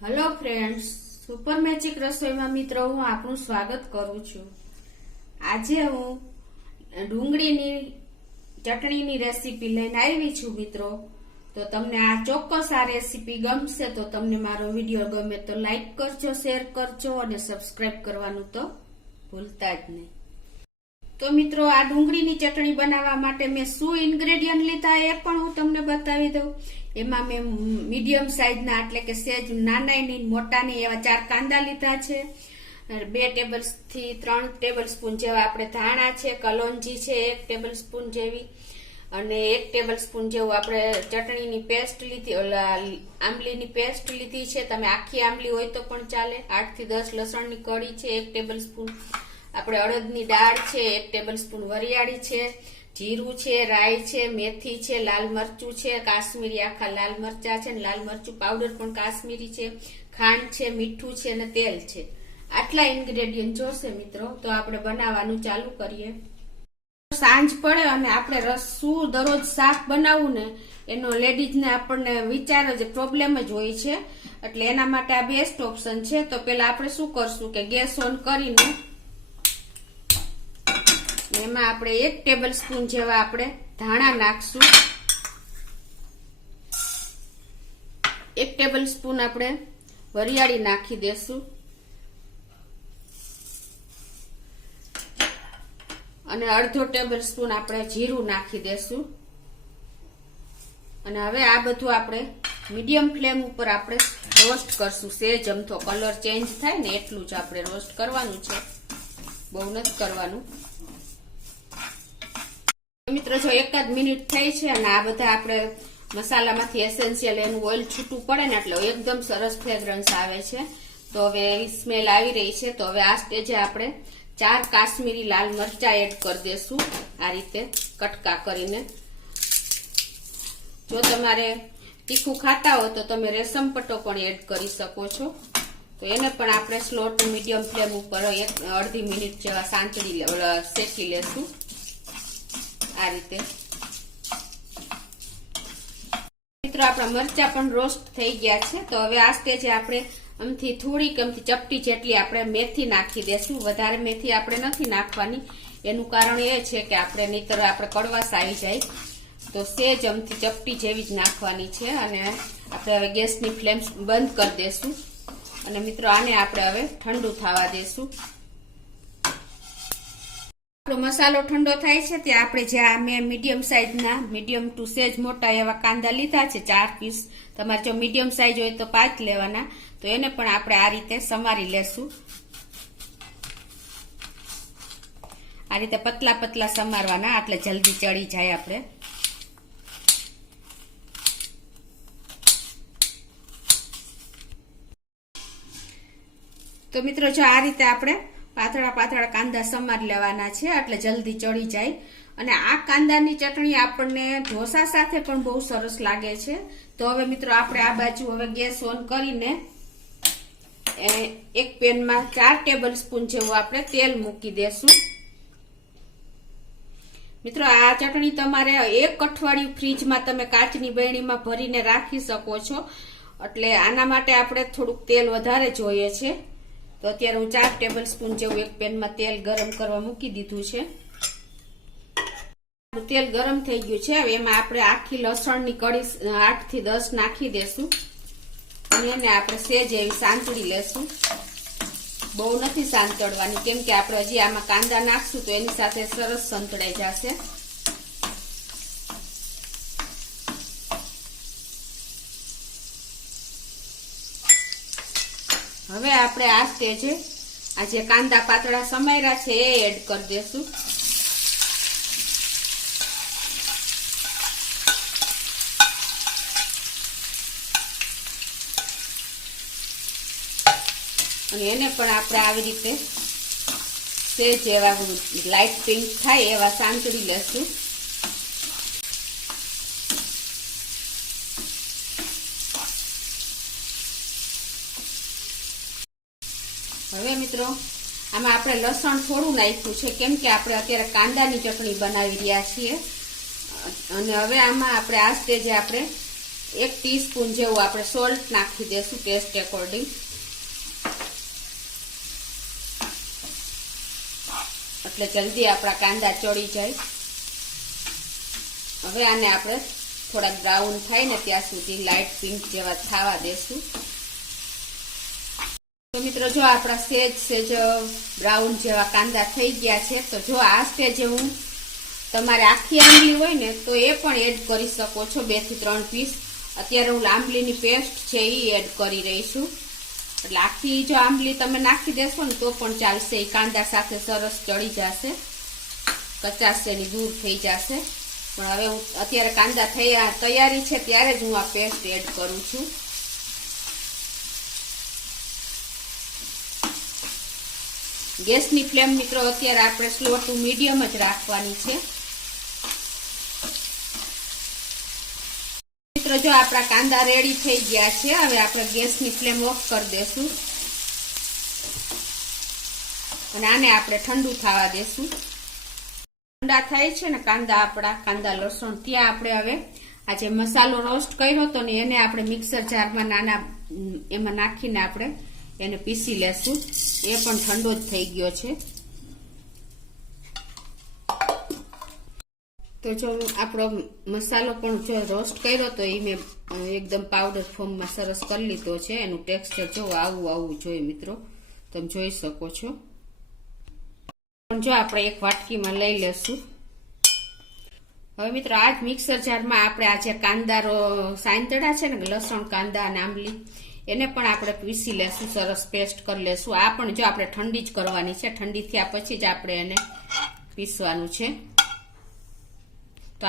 Hello friends, super magic રસોઈમાં મિત્રો હું આપનું સ્વાગત કરું છું। આજે હું ડુંગળીની ચટણીની રેસીપી લઈને આવી છું મિત્રો। તો તમને આ ચોક્કસ આ રેસીપી ગમશે તો તમને મારો વિડીયો ગમે તો લાઈક કરજો, શેર કરજો અને સબસ્ક્રાઇબ કરવાનું તો ભૂલતા જ નહીં। તો મિત્રો આ ડુંગળીની ચટણી બનાવવા માટે મેં શું ઇન્ગ્રેડિયન્ટ લીધા એ પણ હું તમને બતાવી દઉં। એમાં મેં મીડિયમ સાઈઝના એટલે કે સેજ નાના મોટાની એવા 4 કાંદા લીધા છે, 2 ટેબલથી 3 ટેબલ સ્પૂન જેવા આપણે ધાણા છે, કલોંજી છે 1 ટેબલ સ્પૂન જેવી, અને 1 ટેબલ સ્પૂન જેવું આપણે ચટણીની પેસ્ટ લીધી, આંબલીની પેસ્ટ લીધી છે। તમે આખી આંબલી હોય તો પણ ચાલે। 8 થી 10 લસણની કળી છે 1 ટેબલ સ્પૂન, આપણે અડદની દાળ છે 1 ટેબલ સ્પૂન, વરિયાળી છે, જીરું છે, રાઈ છે, મેથી છે, લાલ મરચું છે, કાશ્મીરી આખા લાલ મરચા છે, લાલ મરચું પાવડર પણ કાશ્મીરી છે, ખાંડ છે, મીઠું છે અને તેલ છે। આટલા ઇન્ગ્રેડિયન્ટ જોશે મિત્રો। તો આપણે બનાવવાનું ચાલુ કરીએ। સાંજ પડે અને આપણે શું દરરોજ શાક બનાવવું ને એનો લેડીઝને આપણને વિચાર જ પ્રોબ્લેમ જ હોય છે, એટલે એના માટે આ બેસ્ટ ઓપ્શન છે। તો પેલા આપણે શું કરશું કે ગેસ ઓન કરીને એમાં આપણે 1 ટેબલ સ્પૂન જેવા આપણે ધાણા નાખશું, 1 ટેબલ સ્પૂન આપણે વરિયાળી નાખી દેશું અને અડધો ટેબલ સ્પૂન આપણે જીરું નાખી દેશું। અને હવે આ બધું આપણે મીડિયમ ફ્લેમ ઉપર આપણે રોસ્ટ કરશું। સેજ અમથો કલર ચેન્જ થાય ને એટલું જ આપણે રોસ્ટ કરવાનું છે, બહુ નથી કરવાનું। મિત્રો જો 1 જ મિનિટ થઈ છે અને આ બધા આપણે મસાલામાંથી એસેન્શિયલ એનું ઓઇલ છૂટું પડે ને એટલે એકદમ સરસ ફ્રેગ્રન્સ આવે છે। તો હવે એવી સ્મેલ આવી રહી છે। તો હવે આ સ્ટેજે આપણે 4 કાશ્મીરી લાલ મરચા એડ કરી દેશું, આ રીતે કટકા કરીને। જો તમારે તીખું ખાતા હોય તો તમે રેશમ પટ્ટો પણ એડ કરી શકો છો। તો એને પણ આપણે સ્લો ટુ મીડિયમ ફ્લેમ ઉપર અડધી મિનિટ જેવા શેકી લેશું આ રીતે। મિત્રો આપણા મરચા પણ રોસ્ટ થઈ ગયા છે। તો હવે આ સ્ટેજે આપણે આમથી ચપટી જેટલી આપણે મેથી નાખી દેશું। વધારે મેથી આપણે નથી નાખવાની, એનું કારણ એ છે કે આપણે નહીતર આપણે કડવાશ આવી જાય। તો સેજ આમથી ચપટી જેવી જ નાખવાની છે અને આપણે હવે ગેસની ફ્લેમ બંધ કરી દેશું અને મિત્રો આને આપણે હવે ઠંડુ થવા દેશું। મસાલો ઠંડો થાય છે ત્યાં આપણે જે મેં મીડિયમ સાઈઝના મીડિયમ ટુ સેજ મોટા એવા કાંદા લીધા છે 4 પીસ, તમારે જો મીડિયમ સાઈઝ હોય તો 5 લેવાના। તો એને પણ આપણે આ રીતે સમારી લેશું, આ રીતે પતલા પતલા સમારવાના એટલે જલ્દી ચડી જાય આપણે। તો મિત્રો જો આ રીતે આપણે પાતળા પાતળા કાંદા સમારી લેવાના છે એટલે જલ્દી ચડી જાય। અને આ કાંદાની ચટણી આપણને ઢોસા સાથે પણ બહુ સરસ લાગે છે। તો હવે મિત્રો આપણે આ બાજુ હવે ગેસ ઓન કરીને એક પેનમાં 4 ટેબલ સ્પૂન જેવું આપણે તેલ મૂકી દેશું। મિત્રો આ ચટણી તમારે 1 અઠવાડિયું ફ્રીજમાં તમે કાચની બરણીમાં ભરીને રાખી શકો છો, એટલે આના માટે આપણે થોડુંક તેલ વધારે જોઈએ છે। તો અત્યારે હું 4 ટેબલ સ્પૂન જેવું એક પેનમાં તેલ ગરમ કરવા મૂકી દીધું છે। તેલ ગરમ થઈ ગયું છે। હવે એમાં આપણે આખી લસણની કળી 8 થી 10 નાખી દેશું અને એને આપણે સેજ એવી સાંતળી લેશું। બહુ નથી સાંતળવાની કેમ કે આપણે હજી આમાં કાંદા નાખશું તો એની સાથે સરસ સંતળાઈ જશે। હવે આપણે આ સ્ટેજે આ જે કાંદા પાતળા સમાર્યા છે એ એડ કરી દેશું। અને એને પણ આપણે આવી રીતે સેજ એવા લાઈટ પિંક થાય એવા સાંતળી લેશું। હવે મિત્રો આમાં આપણે લસણ થોડું નાખ્યું છે કેમ કે આપણે અત્યારે કાંદાની ચટણી બનાવી રહ્યા છીએ। અને હવે આમાં આપણે આ સ્ટેજે આપણે 1 ટીસ્પૂન જેવું આપણે સોલ્ટ નાખી દેશું ટેસ્ટ એકોર્ડિંગ. એટલે જલ્દી આપણા કાંદા ચડી જાય. હવે આને આપણે થોડાક બ્રાઉન થાય ને ત્યાં સુધી લાઇટ પિંક જેવા થવા દેશું. તો મિત્રો જો આપણા સેજ બ્રાઉન જેવા કાંદા થઈ ગયા છે. તો જો આ સ્ટેજે હું તમારે આખી આંબલી હોય ને તો એ પણ એડ કરી શકો છો, 2 થી 3 પીસ. અત્યારે હું આંબલીની પેસ્ટ છે એ એડ કરી રહી છું. એટલે આખી જો આંબલી તમે નાખી દેશો ને તો પણ ચાલશે, એ કાંદા સાથે સરસ ચડી જશે, કચાશ એની દૂર થઈ જશે. પણ હવે હું અત્યારે કાંદા તૈયારી છે ત્યારે જ હું આ પેસ્ટ એડ કરું છું. ગેસની ફ્લેમ મિત્રો અત્યારે આપણે સ્લો ટુ મીડિયમ જ રાખવાની છે. મિત્રો જો આપણા કાંદા રેડી થઈ ગયા છે. હવે આપણે ગેસની ફ્લેમ ઓફ કરી દેશું અને આને આપણે ઠંડુ થવા દેશું. ઠંડા થાય છે ને કાંદા લસણ, ત્યાં આપણે હવે આ જે મસાલો રોસ્ટ કર્યો હતો ને એને આપણે મિક્સર જારમાં નાના એમાં નાખીને આપણે એને પીસી લેશું. એ પણ ઠંડો જ થઈ ગયો છે. તો જો આપણો મસાલો પણ જો રોસ્ટ કર્યો તો એ મેં એકદમ પાવડર ફોર્મમાં સરસ કરી લીધો છે. એનું ટેક્સચર જો આવું જોઈએ મિત્રો, તમે જોઈ શકો છો. પણ જો આપણે એક વાટકીમાં લઈ લેશું. હવે મિત્રો આ જ મિક્સર જારમાં આપણે આ જે કાંદા સાંતળા છે ને લસણ, કાંદા અને આંબલી, એને પણ આપણે પીસી લેશું, સરસ પેસ્ટ કરી લેશું. આ પણ જો આપણે ઠંડી જ કરવાની છે. ઠંડી થયા પછી જ આપણે એને પીસવાનું છે. તો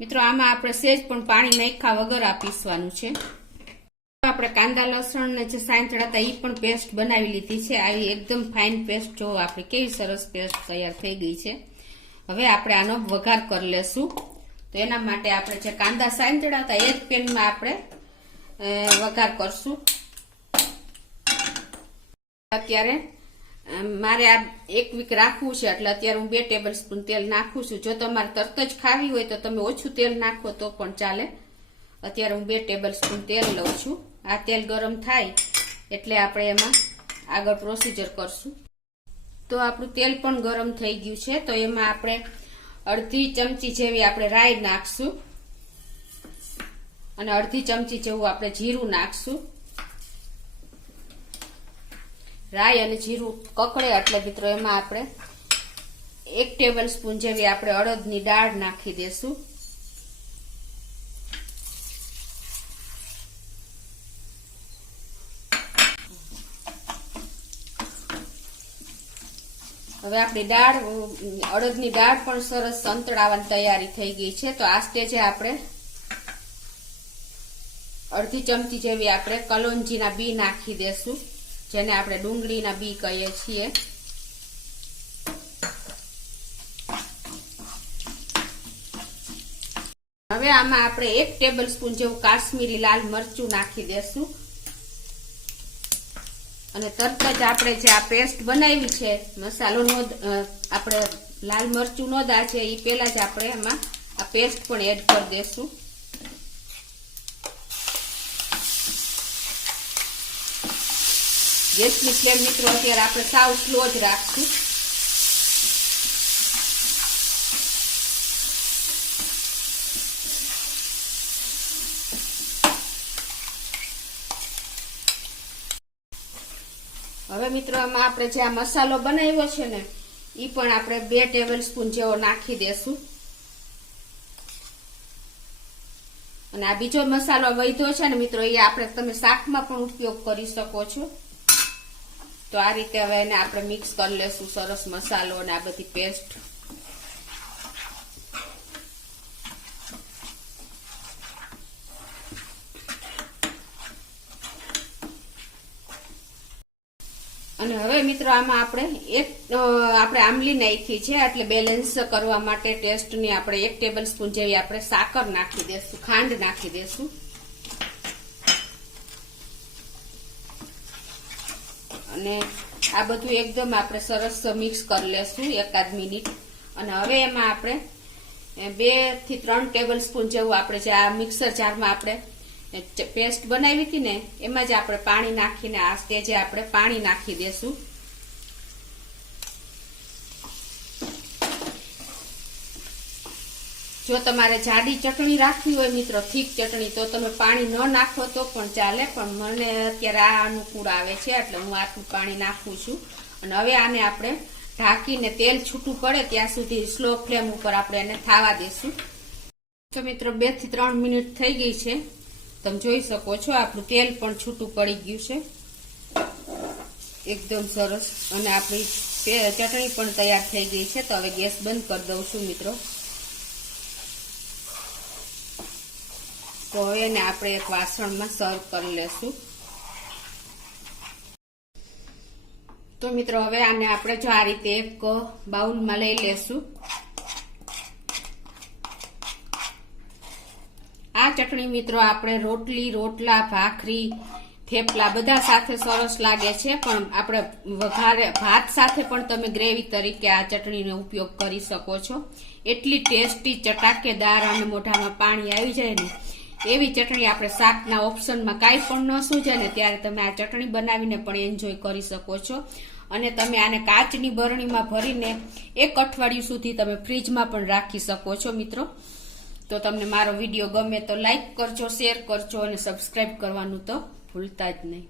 મિત્રો આમાં આપણે સેજ પણ પાણી નાખ્યા વગર આ પીસવાનું છે. આપણે કાંદા લસણ ને જે સાંતળા હતા એ પણ પેસ્ટ બનાવી લીધી છે. આવી એકદમ ફાઇન પેસ્ટ જો આપણી કેવી સરસ પેસ્ટ તૈયાર થઈ ગઈ છે. હવે આપણે આનો વઘાર કરી લેશું. તો એના માટે આપણે જે કાંદા સાંતળા હતા એ જ પેનમાં આપણે વઘાર કરશું. અત્યારે મારે આ 1 વીક રાખવું છે એટલે અત્યારે હું 2 ટેબલ સ્પૂન તેલ નાખું છું. જો તમારે તરત જ ખાવી હોય તો તમે ઓછું તેલ નાખો તો પણ ચાલે. અત્યારે હું 2 ટેબલ સ્પૂન તેલ લઉં છું. આ તેલ ગરમ થાય એટલે આપણે એમાં આગળ પ્રોસીજર કરશું. તો આપણું તેલ પણ ગરમ થઈ ગયું છે. તો એમાં આપણે અડધી ચમચી જેવી આપણે રાઈ નાખશું અને અડધી ચમચી જેવું આપણે જીરું નાખશું. રાઈ અને જીરું કકડે એટલે મિત્રો એમાં આપણે 1 ટેબલ સ્પૂન જેવી આપણે અડદની દાળ નાખી દેશું. હવે આપણી અડદની દાળ પણ સરસ સંતળાવાની તૈયારી થઈ ગઈ છે. તો આ સ્ટેજે આપણે અડધી ચમચી જેવી આપણે કલોંજીના બી નાખી દેશું, જેને આપણે ડુંગળીના બી કહીએ છીએ. હવે આમાં આપણે 1 ટેબલ સ્પૂન જેવું કાશ્મીરી લાલ મરચું નાખી દેશું અને તરત જ આપણે જે આ પેસ્ટ બનાવી છે મસાલો નો આપણે લાલ મરચું નો દાળ છે એ પહેલા જ આપણે એમાં આ પેસ્ટ પણ એડ કરી દેશું. ગેસની ફ્લેમ મિત્રો અત્યારે આપણે સાવ સ્લો જ રાખશું. હવે મિત્રો આમાં આપણે જે આ મસાલો બનાવ્યો છે ને એ પણ આપણે 2 ટેબલ સ્પૂન જેવો નાખી દેશું અને આ બીજો મસાલો વધ્યો છે ને મિત્રો એ આપણે તમે શાકમાં પણ ઉપયોગ કરી શકો છો. તો આ રીતે હવે એને આપણે મિક્સ કરી લેશું સરસ મસાલો અને આ બધી પેસ્ટ. અને હવે મિત્રો આમાં આપણે આંબલી નાખી છે એટલે બેલેન્સ કરવા માટે ટેસ્ટની આપણે 1 ટેબલ સ્પૂન જેવી આપણે સાકર નાખી દેશું, ખાંડ નાખી દેશું. અને આ બધું એકદમ આપણે સરસ મિક્સ કરી લેશું 1 મિનિટ. અને હવે એમાં આપણે 2 થી 3 ટેબલ સ્પૂન જેવું આપણે જે આ મિક્સર જારમાં આપણે પેસ્ટ બનાવી હતી ને એમાં જ આપણે પાણી નાખીને આ સ્ટેજે આપણે પાણી નાખી દેશું. જો તમારે જાડી ચટણી રાખવી હોય મિત્રો, થીક ચટણી, તો તમે પાણી ન નાખો તો પણ ચાલે, પણ મને અત્યારે આ અનુકૂળ આવે છે એટલે હું આટલું પાણી નાખું છું. અને હવે આને આપણે ઢાંકીને તેલ છૂટું પડે ત્યાં સુધી સ્લો ફ્લેમ ઉપર આપણે એને થાવા દેશું. તો મિત્રો 2 થી 3 મિનિટ થઈ ગઈ છે. તમે જોઈ શકો છો આપણું તેલ પણ છૂટું પડી ગયું છે એકદમ સરસ. અને આપણી ચટણી પણ તૈયાર થઈ ગઈ છે. તો હવે ગેસ બંધ કરી દઉં છું મિત્રો. તો હવે એને આપણે એક વાસણમાં સર્વ કરી લેશું. તો મિત્રો હવે આને આપણે જો આ રીતે એક બાઉલમાં લઈ લેશું. આ ચટણી મિત્રો આપણે રોટલી, રોટલા, ભાખરી, થેપલા બધા સાથે સરસ લાગે છે. પણ આપણે વઘારે ભાત સાથે પણ તમે ગ્રેવી તરીકે આ ચટણીનો ઉપયોગ કરી શકો છો. એટલી ટેસ્ટી, ચટાકેદાર અને મોઢામાં પાણી આવી જાય ને એવી ચટણી આપણે શાકના ઓપ્શનમાં કાંઈ પણ ન સૂજે ને ત્યારે તમે આ ચટણી બનાવીને પણ એન્જોય કરી શકો છો. અને તમે આને કાચની બરણીમાં ભરીને 1 અઠવાડિયું સુધી તમે ફ્રીજમાં પણ રાખી શકો છો મિત્રો. તો તમને મારો વિડીયો ગમે તો લાઈક કરજો, શેર કરજો અને સબસ્ક્રાઈબ કરવાનું તો ભૂલતા જ નહીં.